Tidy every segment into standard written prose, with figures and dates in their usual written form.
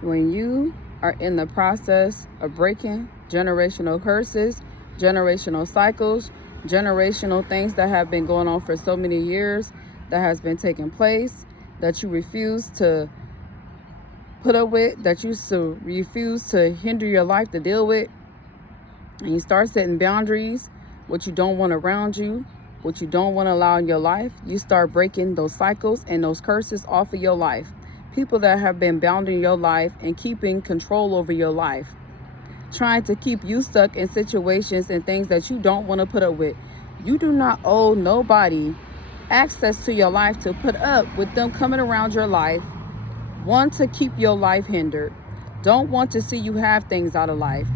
When you are in the process of breaking generational curses, generational cycles, generational things that have been going on for so many years, that has been taking place, that you refuse to put up with, that you refuse to hinder your life to deal with, and you start setting boundaries, what you don't want around you, what you don't want to allow in your life, you start breaking those cycles and those curses off of your life. People that have been bounding your life and keeping control over your life, trying to keep you stuck in situations and things that you don't want to put up with. You do not owe nobody access to your life to put up with them coming around your life, want to keep your life hindered, don't want to see you have things out of life,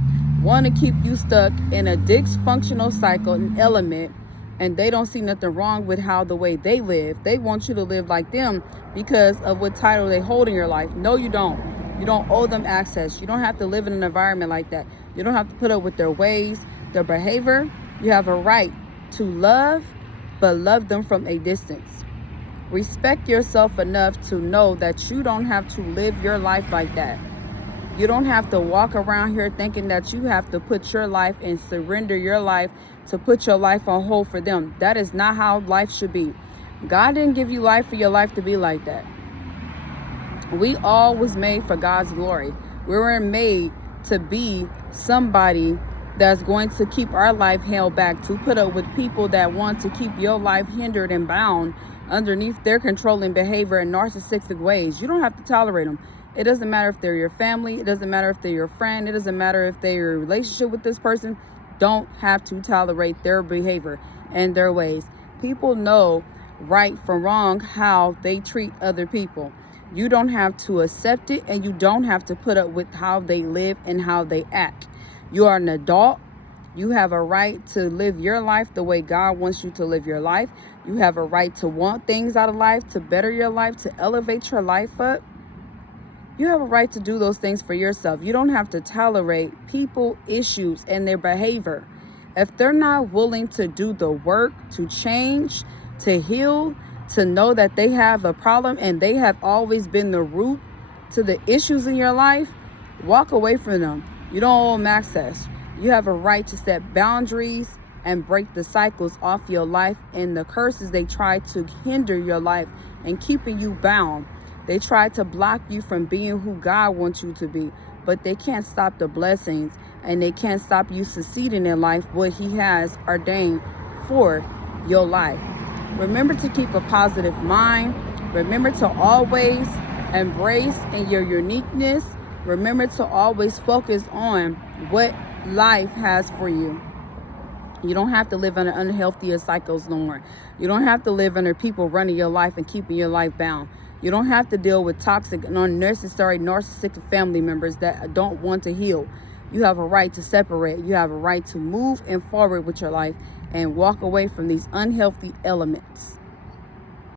want to keep you stuck in a dysfunctional cycle and element, and they don't see nothing wrong with how the way they live. They want you to live like them because of what title they hold in your life. No, you don't. You don't owe them access. You don't have to live in an environment like that. You don't have to put up with their ways, their behavior. You have a right to love, but love them from a distance. Respect yourself enough to know that you don't have to live your life like that. You don't have to walk around here thinking that you have to put your life and surrender your life to put your life on hold for them. That is not how life should be. God didn't give you life for your life to be like that. We all was made for God's glory. We were made to be somebody that's going to keep our life held back, to put up with people that want to keep your life hindered and bound underneath their controlling behavior and narcissistic ways. You don't have to tolerate them. It doesn't matter if they're your family. It doesn't matter if they're your friend. It doesn't matter if they're in a relationship with this person. Don't have to tolerate their behavior and their ways. People know right from wrong, how they treat other people. You don't have to accept it, and you don't have to put up with how they live and how they act. You are an adult. You have a right to live your life the way God wants you to live your life. You have a right to want things out of life, to better your life, to elevate your life up. You have a right to do those things for yourself. You don't have to tolerate people, issues, and their behavior. If they're not willing to do the work to change, to heal, to know that they have a problem and they have always been the root to the issues in your life, walk away from them. You don't owe them access. You have a right to set boundaries and break the cycles off your life and the curses they try to hinder your life and keeping you bound. They try to block you from being who God wants you to be, but they can't stop the blessings, and they can't stop you succeeding in life, what He has ordained for your life. Remember to keep a positive mind. Remember to always embrace in your uniqueness. Remember to always focus on what life has for you. You don't have to live under unhealthy cycles no more. You don't have to live under people running your life and keeping your life bound. You don't have to deal with toxic and unnecessary narcissistic family members that don't want to heal. You have a right to separate. You have a right to move and forward with your life and walk away from these unhealthy elements.